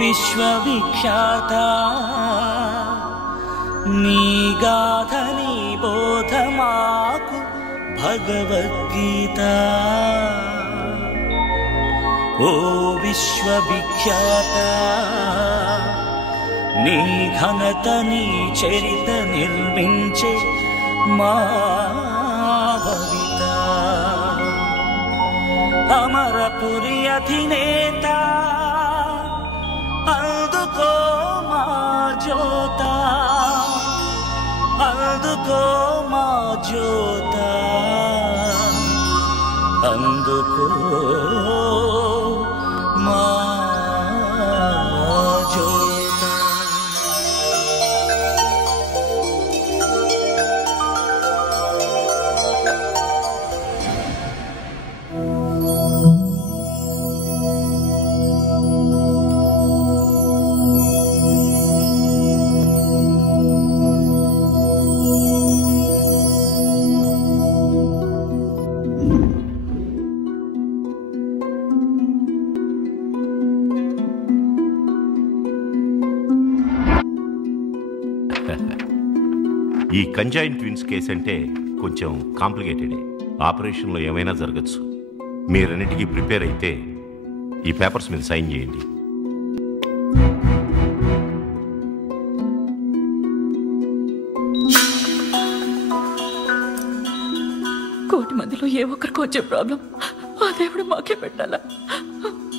విశ్వవిఖ్యాత నీ గాథని బోధమాకు భగవద్గీత ఓ విశ్వవిఖ్యాత నీ ఘనతని చరిత నిర్మించే మా భవిత అమరపురి అధినేత అందుకో మా జ్యోత అందుకో మా జ్యోత అందుకో మా జ్యోత. ఈ కంజైన్ ట్విన్స్ కేసు అంటే కొంచెం కాంప్లికేటెడే. ఆపరేషన్లో ఏమైనా జరగచ్చు. మీరన్నిటికీ ప్రిపేర్ అయితే ఈ పేపర్స్ మీద సైన్ చేయండి. కోటి మందిలో ఏ ఒక్కరికి వచ్చే ప్రాబ్లం ఆ దేవుడు మాకే పెట్టాలా?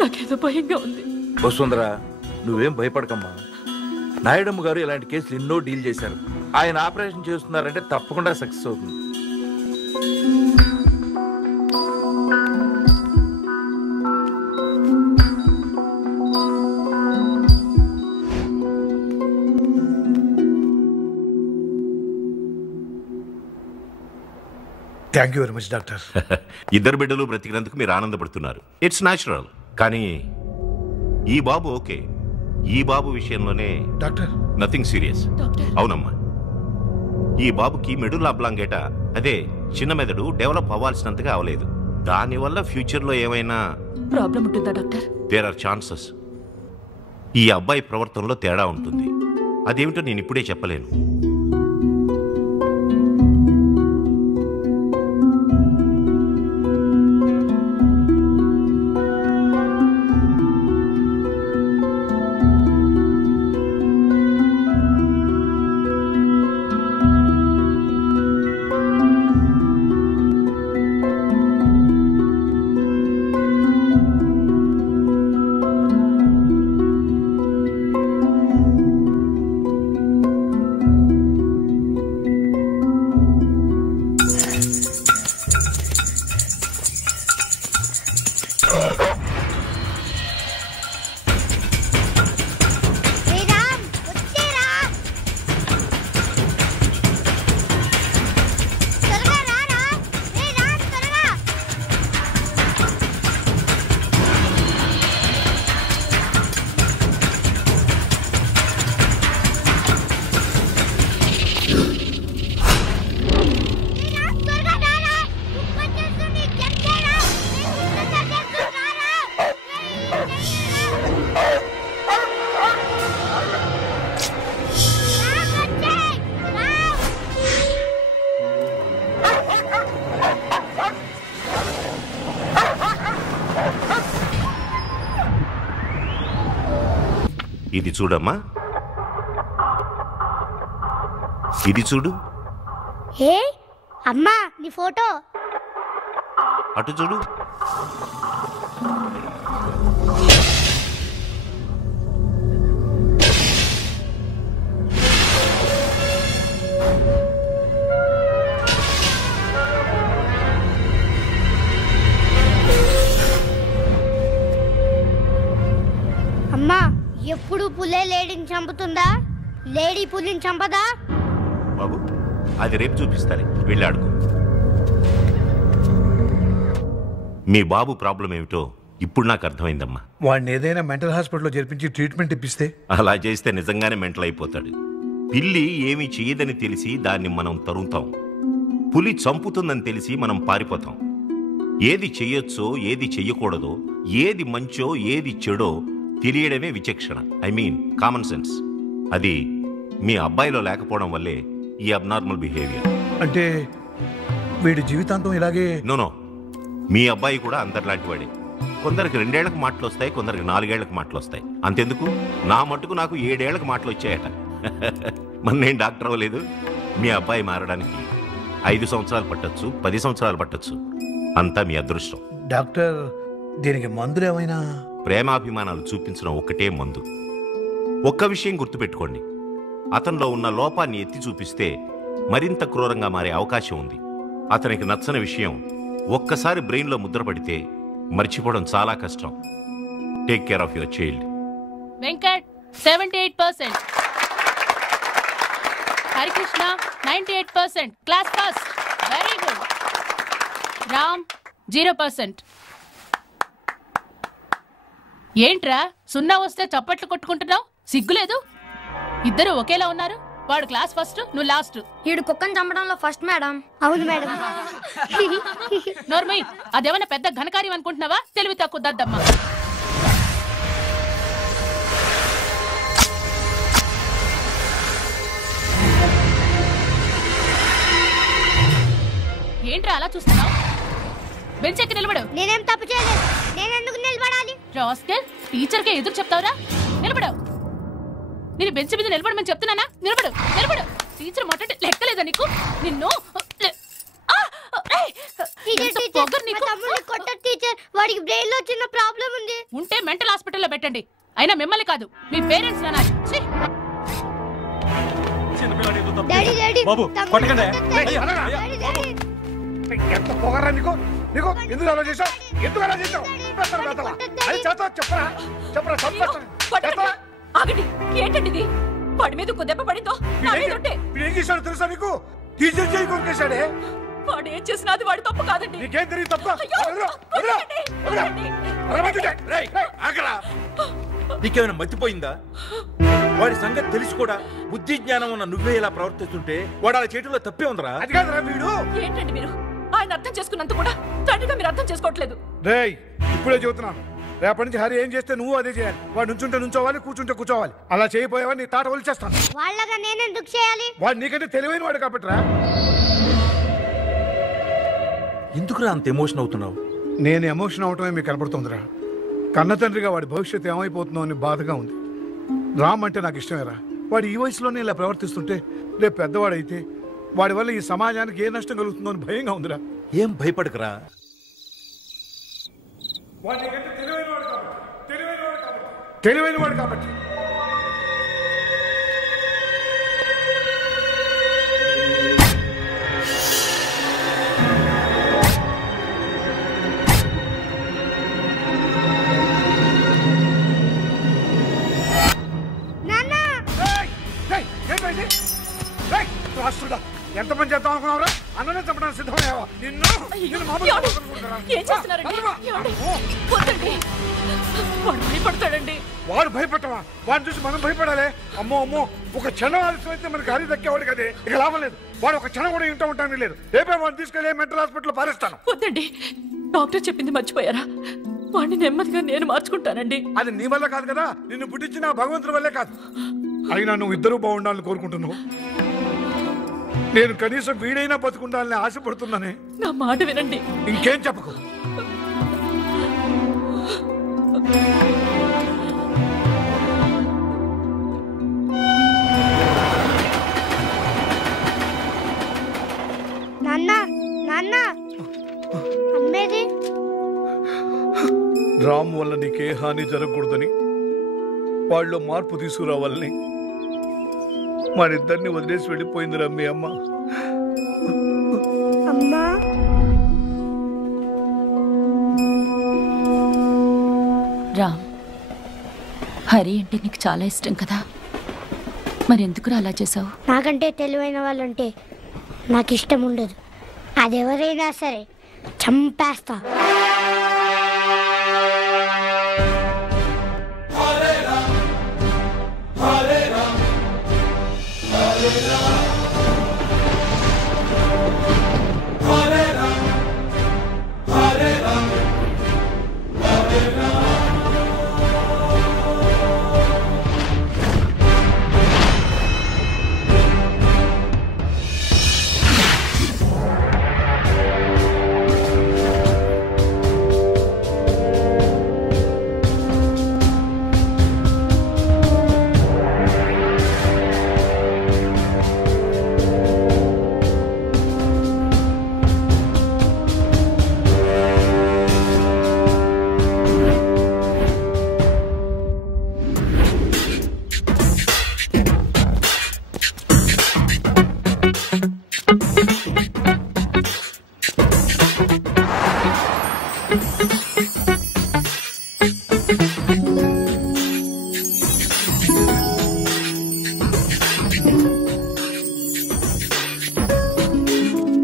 నాకేదో భయంగా ఉంది. వసుంధర, నువ్వేం భయపడకమ్మా. నాయుడమ్మ గారు ఇలాంటి కేసులు ఎన్నో డీల్ చేశారు. ఆయన ఆపరేషన్ చేస్తున్నారంటే తప్పకుండా సక్సెస్ అవుతుంది. Thank you very much doctor. ఇద్దరు బిడ్డలు బ్రతికినందుకు మీరు ఆనందపడుతున్నారు. It's natural. కానీ ఈ బాబు ఓకే. ఈ బాబు విషయంలోనే డాక్టర్ నథింగ్ సీరియస్. అవునమ్మా, ఈ బాబుకి మెడుల్లా అబ్లాంగేటా, అదే చిన్న మెదడు డెవలప్ అవ్వాల్సినంతగా అవలేదు. దానివల్ల ఫ్యూచర్లో ఏమైనా ప్రాబ్లం ఉంటుందా డాక్టర్? There are chances. ఈ అబ్బాయి ప్రవర్తనలో తేడా ఉంటుంది. అదేమిటో నేను ఇప్పుడే చెప్పలేను. ఇది చూడమ్మా, ఇది చూడు. ఏ అమ్మా, నీ ఫోటో అటు చూడు. ఎప్పుడు పులే లేడీని చంపుతుందా? లేడీ పులిని చంపదా? బాబు అది రేపు చూపిస్తాను, వెళ్ళి ఆడుకో. మీ బాబు ప్రాబ్లం ఏమిటో ఇప్పుడు నాకు అర్థమైందమ్మా. వాడిని ఏదైనా మెంటల్ హాస్పిటల్లో చేర్పించి ట్రీట్మెంట్ ఇప్పిస్తే? అలా చేస్తే నిజంగానే మెంటల్ అయిపోతాడు. పిల్లి ఏమీ చేయదని తెలిసి దాన్ని మనం తరుముతాం, పులి చంపుతుందని తెలిసి మనం పారిపోతాం. ఏది చెయ్యొచ్చో ఏది చెయ్యకూడదో, ఏది మంచో ఏది చెడో తెలియడమే విచక్షణ, ఐ మీన్ కామన్ సెన్స్. అది మీ అబ్బాయిలో లేకపోవడం వల్లే ఈ అబ్నార్మల్ బిహేవియర్. అంటే వీడి జీవితాంతం ఇలాగే? నో, మీ అబ్బాయి కూడా అందరిలాంటి వాడే. కొందరికి 2 ఏళ్లకు మాటలు వస్తాయి, కొందరికి 4 ఏళ్లకు మాటలు వస్తాయి. అంతెందుకు, నా మట్టుకు నాకు 7 ఏళ్లకు మాటలు వచ్చాయట. మరి నేను డాక్టర్ అవ్వలేదు. మీ అబ్బాయి మారడానికి 5 సంవత్సరాలు పట్టొచ్చు, 10 సంవత్సరాలు పట్టొచ్చు. అంతా మీ అదృష్టం. డాక్టర్, దీనికి మందులు ఏమైనా? ప్రేమాభిమానాలు చూపించడం ఒక్కటే మందు. ఒక్క విషయం గుర్తుపెట్టుకోండి, అతనిలో ఉన్న లోపాన్ని ఎత్తి చూపిస్తే మరింత క్రూరంగా మారే అవకాశం ఉంది. అతనికి నచ్చని విషయం ఒక్కసారి బ్రెయిన్లో ముద్రపడితే మర్చిపోవడం చాలా కష్టం. Take care of your child. Venkat 78%, Harikrishna 98%, class first, very good. Ram 0%. ఏంట్రా 0 వస్తే చప్పట్లు కొట్టుకుంటున్నావు? సిగ్గులేదు? ఇద్దరు ఒకేలా ఉన్నారు. వాడు క్లాస్ ఫస్ట్, నువ్వు లాస్ట్. ఈడు కుక్కను చంపడంలో ఫస్ట్ మేడం. అవును మేడం. నోర్మయ్, అదేమన్నా పెద్ద ఘనకార్యం అనుకుంటున్నావా? తెలివి తక్కువ దద్దమ్మ. ఏంట్రా అలా చూస్తున్నావు? బెంచ్ ఎక్కి నిలబడు. నేనేం తప్పు చేయలేదు. నేనెందుకు నిలబడాలి? రాస్కెల్, టీచర్కే ఎదురు చెప్తావురా? నిలబడు. నేను బెంచ్ మీద నిలబడమని చెప్తున్నానా? నిలబడు, నిలబడు. టీచర్ మాట్లాడి లెక్కలేదా నీకు? నిన్ను వాడికి బ్రెయిన్ లో చిన్న ప్రాబ్లం ఉంది. ఉంటే మెంటల్ హాస్పిటల్లో పెట్టండి. అయినా మిమ్మల్ని కాదు, మీ పేరెంట్స్ అనాలి. ఎంత పొగరా నీకు? నీకు ఎందుకు అలా చేసావు? ఎందుకు అలా చేసావు? చెప్పరా. ఆగండి, ఏంటండి వాడి మీద దెబ్బ పడిందో? ఏం చేశాడు తెలుసా నీకు? టీచర్ చేయి కొనుకేశాడే. వాడు ఏం చేసినా అది వాడి తప్పు కాదండి. నీకేం తెలియదు తప్ప. నీకేమైనా మర్చిపోయిందా? వాడి సంగతి తెలిసి కూడా బుద్ధి జ్ఞానం ఉన్న నువ్వే ఇలా ప్రవర్తిస్తుంటే వాడు అలా చేయటంలో తప్పే ఉందరా? అది కాదురా వీడు. ఏంటండి మీరు ఆయన అర్థం చేసుకున్నంత కూడా తండ్రిగా మీరు అర్థం చేసుకోవట్లేదు. రేయ్, ఇప్పుడే చెబుతున్నాను, రేపటి నుంచి హరి ఏం చేస్తే నువ్వు అదే చేయాలి. వాడు నుంచుంటే నుంచోవాలి, కూర్చుంటే కూర్చోవాలి. అలా చేయబోయేవా నీ తాట వలిచేస్తాను. వాళ్ళగా నేనెందుకు చేయాలి? వాడు నీకంటే తెలివైన వాడు కాబట్టిరా. ఎందుకురా అంత ఎమోషన్ అవుతున్నావు? నేను ఎమోషన్ అవటమే మీకు కనపడుతుందిరా. కన్న తండ్రిగా వాడి భవిష్యత్తు ఏమైపోతుందో అని బాధగా ఉంది. రామ్ అంటే నాకు ఇష్టమేరా. వాడు ఈ వయసులోనే ఇలా ప్రవర్తిస్తుంటే రేపు పెద్దవాడైతే వాడి వల్ల ఈ సమాజానికి ఏ నష్టం కలుగుతుందో అని భయంగా ఉందిరా. ఏం భయపడకరా. తెలివైనవాడు కాబట్టి ఎంత పని చేద్దాం అనుకున్నావురా? అన్ననే చంపడానికి సిద్ధమయ్యావా? భయపడతాడండి. వాడు భయపడతావా? వాడిని చూసి మనం భయపడాలి? అమ్మో అమ్మో, ఒక క్షణం ఆలస్యం అయితే మనకి హరి దక్కేవాడు కదే. ఇక లాభం లేదు. వాడు ఒక క్షణం కూడా ఇంటూ ఉంటాను లేదు. రేపే వాడిని తీసుకెళ్ళి మెంటల్ హాస్పిటల్ పారేస్తాను. వద్దండి, డాక్టర్ చెప్పింది మర్చిపోయారా? వాడిని నెమ్మదిగా నేను మార్చుకుంటానండి. అది నీ వల్ల కాదు కదా, నిన్ను పుట్టించిన భగవంతుడి వల్లే కాదు. అయినా నువ్వు ఇద్దరూ బాగుండాలని కోరుకుంటున్నావు. నేను కనీసం వీడైనా బతుకుండాలని ఆశపడుతున్నానే. నా మాట వినండి. ఇంకేం చెప్పకు. నాన్న నాన్న, అమ్మేది? రామ్ వల్ల నీకే హాని జరగకూడదని, వాళ్ళలో మార్పు తీసుకురావాలని మనిద్దరిని వదిలేసి వెళ్ళిపోయిందిరా మీ అమ్మ. అమ్మా, రామ్, హరి అంటే నీకు చాలా ఇష్టం కదా, మరి ఎందుకురా అలా చేసావు? నాకంటే తెలివైన వాళ్ళంటే నాకు ఇష్టం ఉండదు. అదెవరైనా సరే చంపేస్తా.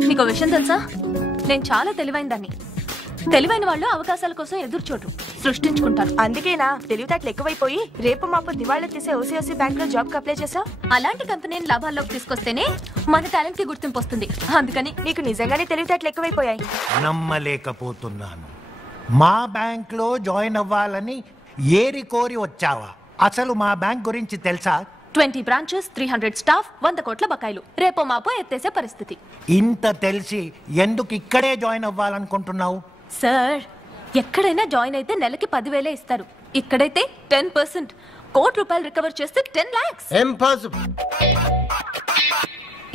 నీకో విషయం తెలుసా, నేను చాలా తెలివైన దాన్ని. తెలివైన వాళ్ళు అవకాశాల కోసం ఎదురు చూడరు, సృష్టించుకుంటారు. అందుకేనా తెలివితేటలు ఎక్కువైపోయి రేపు మాపు దివాళా తీసే ఓసీఓసీ బ్యాంక్ లో జాబ్ కి అప్లై చేసా? అలాంటి కంపెనీని లాభాల్లోకి తీసుకొస్తేనే మన టాలెంట్ కి గుర్తింపు వస్తుంది. అందుకని నీకు నిజంగానే తెలివితేటలు ఎక్కువైపోయాయి. నమ్మలేకపోతున్నాను. మా బ్యాంక్ లో జాయిన్ అవ్వాలని ఏరి కోరి వచ్చావా? అసలు మా బ్యాంక్ గురించి తెలుసా? 20 బ్రాంచెస్, 300 స్టాఫ్, 100 కోట్ల బకాయిలు, రేపో మాపో ఎత్తేసే పరిస్థితి. ఇంత తెలిసి ఎందుకు ఇక్కడే జాయిన్ అవ్వాలనుకుంటున్నావు? సార్, ఎక్కడైనా జాయిన్ అయితే నెలకి 10,000 ఇస్తారు. ఇక్కడైతే 10%. ₹1,00,00,000 రికవర్ చేస్తే 10 lakhs. ఇంపాసిబుల్.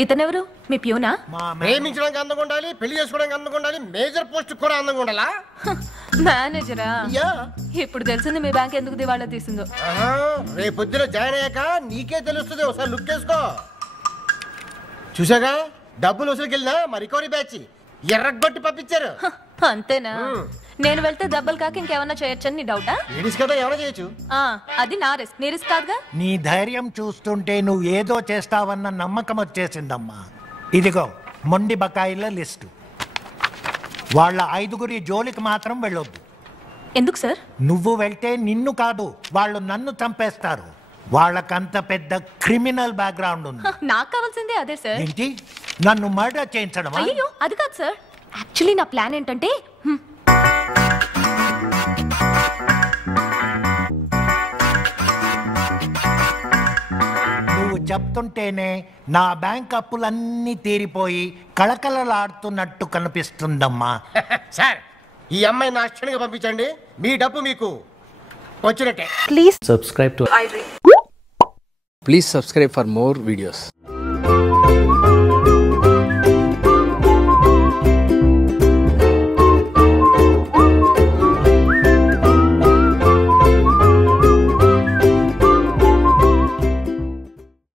ఇతనెవరు? మీ ప్యూనా? ప్రేమించడానికి అందంగా ఉండాలి, పెళ్లి చేసుకోవడానికి అందంగా ఉండాలి, మేజర్ పోస్ట్ కూడా అందంగా ఉండాలా? మేనేజరా? ఇప్పుడు తెలిసింది మీ బ్యాంక్ ఎందుకు దివాళా తీసిందో. రేపు పొద్దున జాయిన్ అయ్యాక నీకే తెలుస్తుంది. ఒకసారి లుక్ వేసుకో. చూసాగా, డబ్బులు వసూలుకెళ్ళినా మా రికవరీ బ్యాచ్ ఎర్రగొట్టి పంపించారు. అంతేనా? నేను వెళ్తే దెబ్బలు కాక ఇంకేమన్నా చేయొచ్చని నీ డౌటా? లేడీస్ కదా ఏమైనా చేయొచ్చు. అది నా రిస్క్, నీ రిస్క్ కాదుగా. నీ ధైర్యం చూస్తుంటే నువ్వు ఏదో చేస్తావన్న నమ్మకం వచ్చేసిందమ్మా. ఇదిగో మొండి బకాయిల లిస్టు. వాళ్ళ 5 జోలికి మాత్రం వెళ్ళొద్దు. ఎందుకు సార్? నువ్వు వెళ్తే నిన్ను కాదు, వాళ్ళు నన్ను చంపేస్తారు. వాళ్ళకంత పెద్ద క్రిమినల్ బ్యాక్గ్రౌండ్ ఉంది. నాకు కావాల్సిందే అదే సార్. ఏంటి, నన్ను మర్డర్ చేయించడం? అయ్యో అది కాదు సార్. యాక్చువల్లీ నా ప్లాన్ ఏంటంటే, నువ్వు చెప్తుంటేనే నా బ్యాంక్ అప్పులన్నీ తీరిపోయి కళకళలాడుతున్నట్టు కనిపిస్తుందమ్మా. సార్, ఈ అమ్మాయి నాశనంగా పంపించండి, మీ డబ్బు మీకు వచ్చినట్టే. Please subscribe to Please subscribe for more videos.